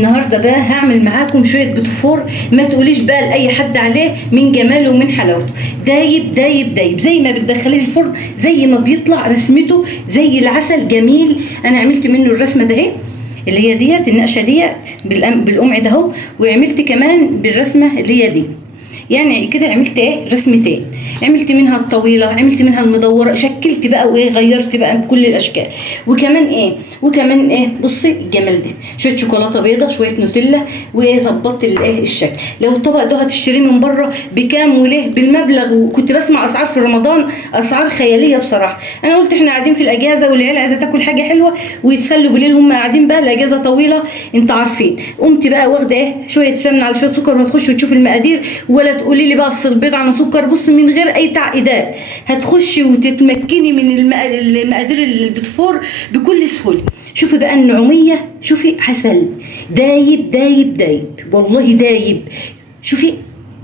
النهارده بقى هعمل معاكم شويه بوتفور ما تقوليش بقى لاي حد عليه من جماله ومن حلاوته. دايب دايب دايب زي ما بتدخليه الفرن زي ما بيطلع رسمته زي العسل جميل. انا عملت منه الرسمه ده اهي اللي هي ديت النقشه ديت بالقمع ده اهو، وعملت كمان بالرسمه اللي هي دي. يعني كده عملت ايه رسمتين، عملت منها الطويله عملت منها المدوره، شكلت بقى وايه غيرت بقى بكل الاشكال. وكمان ايه بصي الجمال ده، شويه شوكولاته بيضه شويه نوتيلا وايه ظبطت الايه الشكل. لو الطبق ده هتشتريه من بره بكام وليه بالمبلغ، وكنت بسمع اسعار في رمضان اسعار خياليه بصراحه. انا قلت احنا قاعدين في الاجازه والعيال عايزه تاكل حاجه حلوه ويتسلوا بالليل، هم قاعدين بقى الاجازه طويله انت عارفين. قمت بقى واخده ايه شويه سمنه على شويه سكر، وهتخشوا تشوفوا المقادير ولا تقولي لي بقى افصل البيض عن سكر. بص من غير اي تعقيدات هتخشي وتتمكني من المقادير البوتفور بكل سهوله. شوفي بقى النعوميه، شوفي عسل دايب دايب دايب والله دايب، شوفي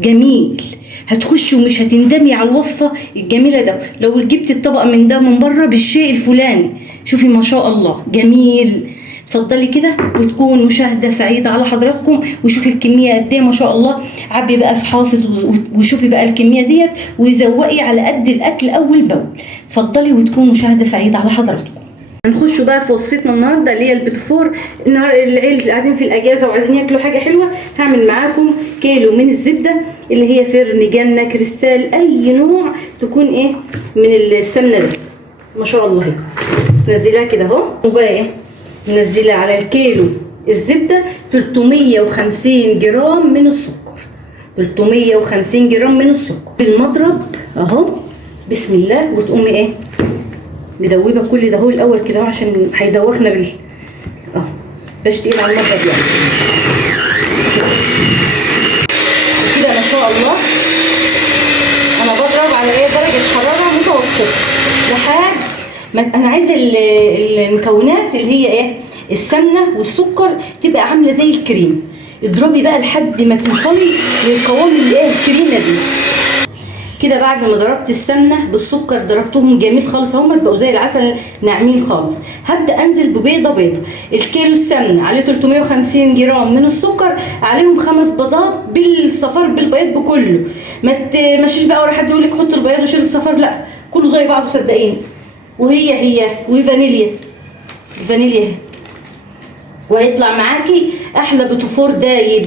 جميل. هتخشي ومش هتندمي على الوصفه الجميله ده لو جبت الطبق من ده من بره بالشيء الفلاني. شوفي ما شاء الله جميل. اتفضلي كده وتكون مشاهده سعيده على حضراتكم. وشوفي الكميه قد ايه ما شاء الله. عبي بقى في حافظ وشوفي بقى الكميه ديت وزوقي على قد الاكل اول باول. اتفضلي وتكون مشاهده سعيده على حضراتكم. هنخش بقى في وصفتنا النهارده اللي هي البوتفور. العيال اللي قاعدين في الاجازه وعايزين ياكلوا حاجه حلوه هعمل معاكم كيلو من الزبده اللي هي فرن جنه كريستال اي نوع تكون ايه من السمنه ده ما شاء الله اهي. نزلها كده اهو. وبقى ايه منزله على الكيلو الزبده 350 جرام من السكر، 350 جرام من السكر بالمضرب اهو بسم الله. وتقومي ايه مدوبه كل ده اهو الاول كده اهو عشان هيدوخنا اهو باش تقيل على المضرب يعني كده ما شاء الله. انا بضرب على ايه درجه حراره متوسطه لحد ما انا عايزه المكونات اللي هي ايه السمنه والسكر تبقى عامله زي الكريم. اضربي بقى لحد ما توصلي للقوام اللي ايه الكريمه دي كده. بعد ما ضربت السمنه بالسكر ضربتهم جميل خالص اهم بقوا زي العسل ناعمين خالص. هبدا انزل ببيضه الكيلو السمنه عليه 350 جرام من السكر، عليهم 5 بيضات بالصفار بالبيض بكله. ما تمشيش بقى ولا حد يقول لك حط البياض وشيل الصفار، لا كله زي بعضه صدقيني. وهي وفانيليا وهيطلع معاكي احلى بوتفور دايب.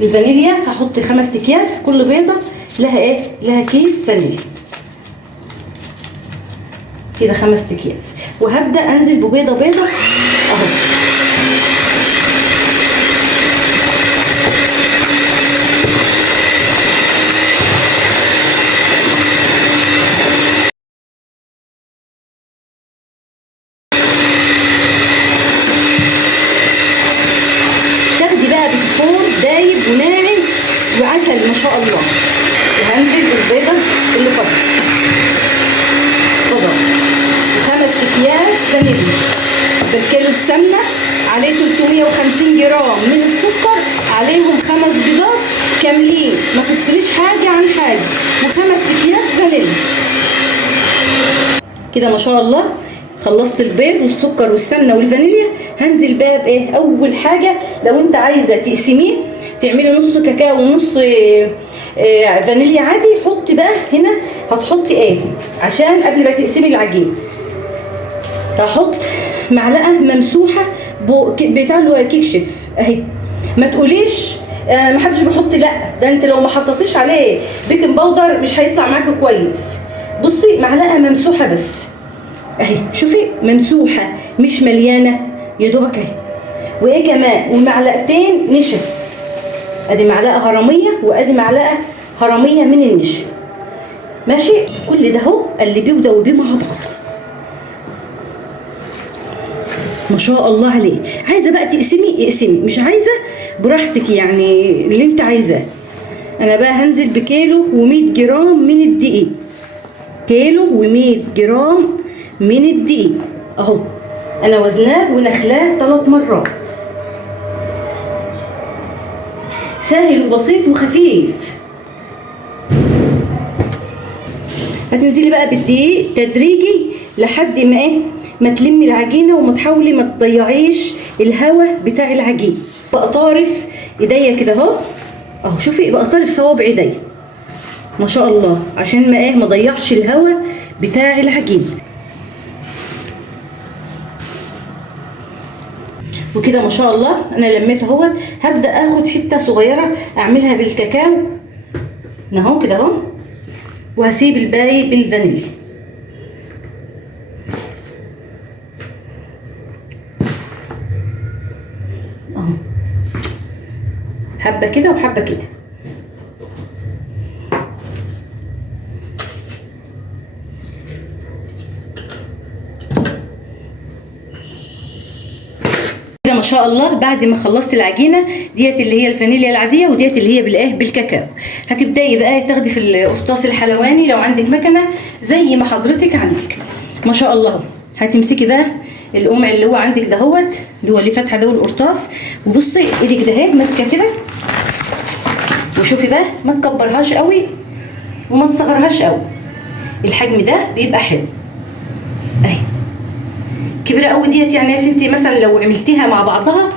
الفانيليا هحط 5 اكياس، كل بيضه لها ايه لها كيس فانيليا كده 5 اكياس. وهبدا انزل ببيضه اهو. تاخدي بقى بوتفور دايب وناعم وعسل ما شاء الله. وهنزل بالبيضه اللي فاضله و5 اكياس فانيليا بالكيلو السمنه عليه 350 جرام من السكر، عليهم 5 بيضات كاملين ما تفصليش حاجه عن حاجه، و5 اكياس فانيليا كده ما شاء الله. خلصت البيض والسكر والسمنه والفانيليا. هنزل بقى بايه اول حاجه لو انت عايزه تقسميه تعملي نص كاكاو ونص فانيليا عادي. حطي بقى هنا هتحطي ايه عشان قبل ما تقسمي العجين هحط معلقه ممسوحه بتاع اللي هو كيك شيف اهي. ما تقوليش ما حدش بيحط، لا ده انت لو ما حطيتيش عليه بيكنج باودر مش هيطلع معاكي كويس. بصي معلقه ممسوحه بس اهي، شوفي ممسوحه مش مليانه يا دوبك اهي. وايه كمان ومعلقتين نشا، ادي معلقه هرميه وادي معلقه هرميه من النشا ماشي. كل ده اهو قلبيه ودوبيه مع بعض ما شاء الله عليه. عايزه بقى تقسمي اقسمي، مش عايزه براحتك يعني اللي انت عايزاه. انا بقى هنزل بكيلو و100 جرام من الدقيق، كيلو و100 جرام من الدقيق اهو. انا وزناه ونخلاه 3 مرات. سهل وبسيط وخفيف. هتنزلي بقى بالدقيق تدريجي لحد ما ايه ما تلمي العجينه وما تحاولي ما تضيعيش الهواء بتاع العجين. بقطارف ايديا كده اهو، اهو شوفي بقطارف صوابع ايديا ما شاء الله، عشان ما ضيعش الهواء بتاع العجين. وكده ما شاء الله انا لميته اهوت. هبدا اخد حته صغيره اعملها بالكاكاو اهو كده اهو، وهسيب الباقي بالفانيليا. اهو حبه كده وحبه كده. كده ما شاء الله بعد ما خلصت العجينه ديت اللي هي الفانيليا العاديه، وديت اللي هي بالكاكاو، هتبداي بقى تاخدي في القرطاس الحلواني لو عندك مكنه زي ما حضرتك عندك ما شاء الله. هتمسكي بقى القمع اللي هو عندك دهوت اللي هو اللي فاتحه ده والقرطاس، وبصي ايدك ده اهي ماسكه كده، وشوفي بقى ما تكبرهاش قوي وما تصغرهاش قوي، الحجم ده بيبقى حلو اهي. كبيره قوي ديت يعني يا ستي مثلا لو عملتيها مع بعضها،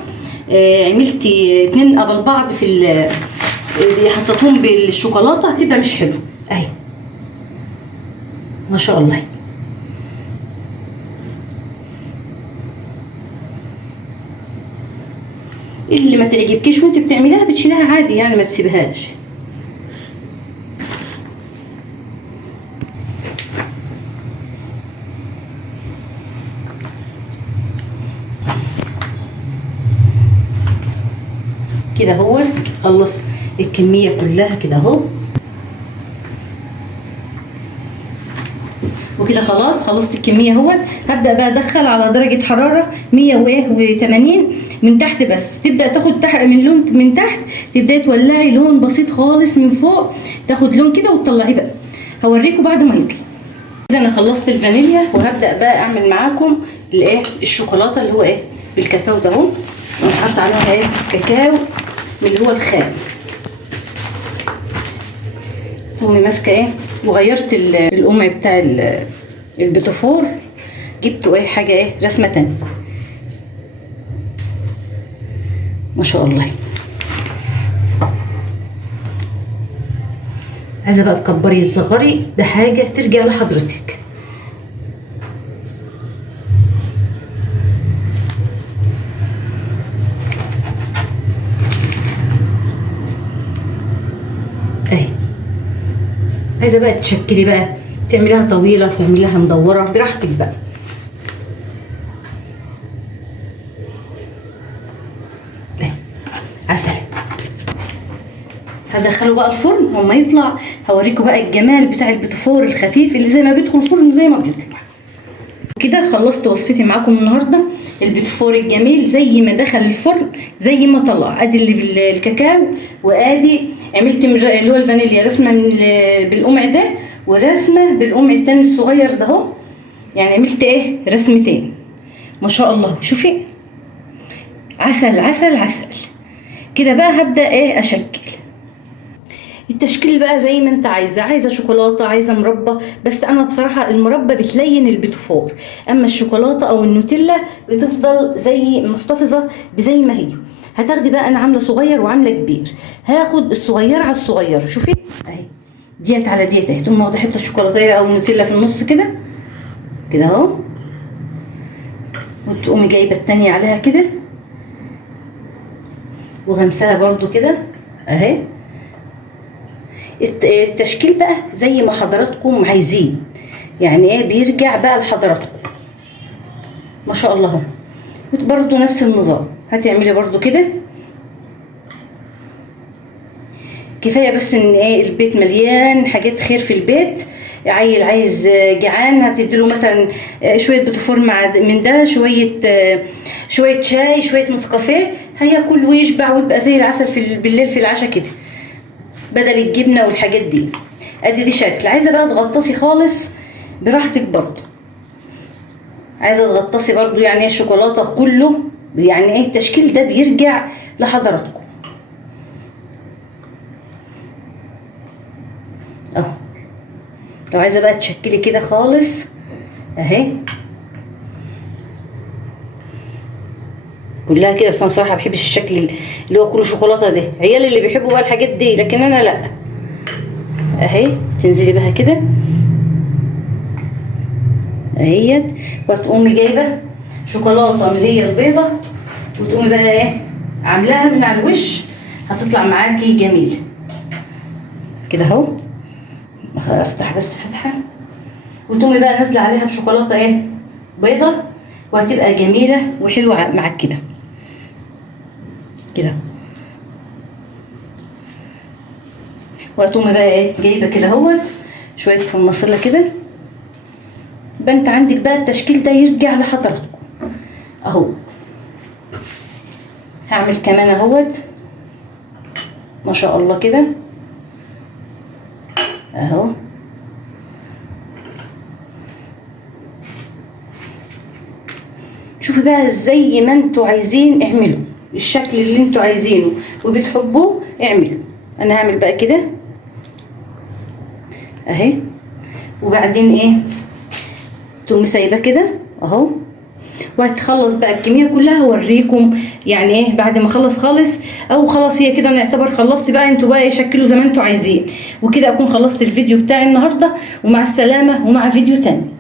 عملتي اتنين قبل بعض في حطيتهم بالشوكولاته هتبقى مش حلو اهي ما شاء الله. اللي ما تعجبكيش وانت بتعمليها بتشيلها عادي يعني ما تسيبهاش. كده هو خلص الكميه كلها كده اهو، وكده خلاص خلصت الكميه اهوت. هبدا بقى ادخل على درجه حراره 180 من تحت بس، تبدا تاخد من لون من تحت، تبداي تولعي لون بسيط خالص من فوق، تاخد لون كده وتطلعيه بقى. هوريكم بعد ما يطلع. كده انا خلصت الفانيليا، وهبدا بقى اعمل معاكم الشوكولاته اللي هو بالكاكاو ده اهو. هنحط عليها كاكاو من اللي هو الخام. قومي ماسكه وغيرت القمع بتاع البيتفور، جبته حاجه رسمه تانية ما شاء الله. عايزه بقى تكبري تصغري ده حاجه ترجع لحضرتك. عايزه بقى تشكلي بقى، تعمليها طويله تعمليها مدوره براحتك بقى. عسل. هدخله بقى الفرن وما يطلع هوريكم بقى الجمال بتاع البيتفور الخفيف اللي زي ما بيدخل الفرن زي ما بيطلع. كده خلصت وصفتي معاكم النهارده. البيتفور الجميل زي ما دخل الفرن زي ما طلع، ادي اللي بالكاكاو، وادي عملت اللي هو الفانيليا رسمه بالقمع ده، ورسمه بالقمع التاني الصغير ده اهو، يعني عملت رسمتين ما شاء الله. شوفي عسل عسل عسل. كده بقى هبدا اشكل التشكيل بقى زي ما انت عايزه شوكولاته، عايزه مربى، بس انا بصراحه المربى بتلين البيتفور، اما الشوكولاته او النوتيلا بتفضل زي محتفظه بزي ما هي. هتاخدي بقى، انا عامله صغير وعامله كبير، هاخد الصغير على الصغير. شوفي اهي ديت على ديت اهي، تقوم واخده حته الشوكولاته او النوتيلا في النص كده كده اهو، وتقومي جايبه التانيه عليها كده وغمسها برده كده اهي. التشكيل بقى زي ما حضراتكم عايزين، يعني بيرجع بقى لحضراتكم ما شاء الله. برضو نفس النظام هتعملي برضو كده. كفايه بس ان البيت مليان حاجات خير في البيت. عيل عايز جعان هتديله مثلا شويه بيتفور مع من ده، شويه شاي، شويه نسكافيه، هياكل ويشبع ويبقى زي العسل في بالليل في العشاء كده، بدل الجبنه والحاجات دي. ادي دي شكل. عايزه بقى تغطسي خالص براحتك برضو، عايزه تغطسي برضو يعني الشوكولاته كله، يعني التشكيل ده بيرجع لحضراتكم اهو. لو عايزه بقى تشكلي كده خالص اهي كلها كده. بس انا بصراحه ما بحبش الشكل اللي هو كله شوكولاته ده. عيالي اللي بيحبوا بقى الحاجات دي، لكن انا لا. اهي تنزلي بها كده اهيت، وتقومي جايبه شوكولاته من اللي البيضه، وتقومي بقى ايه عاملاها من على الوش، هتطلع معاكي جميل كده اهو. افتح بس فتحه، وتقومي بقى نازله عليها بشوكولاته ايه بيضه، وهتبقى جميله وحلوه معاك كده كده. وهتقومي بقى ايه جايبه كده اهوت شويه فلفل كده. يبقى انت عندك بقى التشكيل ده يرجع لحضراتكم اهو. هعمل كمان اهوت ما شاء الله كده اهو. شوفوا بقى زي ما انتوا عايزين اعملوا الشكل اللي انتوا عايزينه وبتحبوه اعملوا. انا هعمل بقى كده اهي، وبعدين ايه تقومي سايبه كده اهو، وهتخلص بقى الكميه كلها. هوريكم يعني ايه بعد ما اخلص خالص، او خلاص هي كده نعتبر خلصت بقى. انتوا بقى شكلوا زي ما انتوا عايزين، وكده اكون خلصت الفيديو بتاعي النهارده. ومع السلامه، ومع فيديو تاني.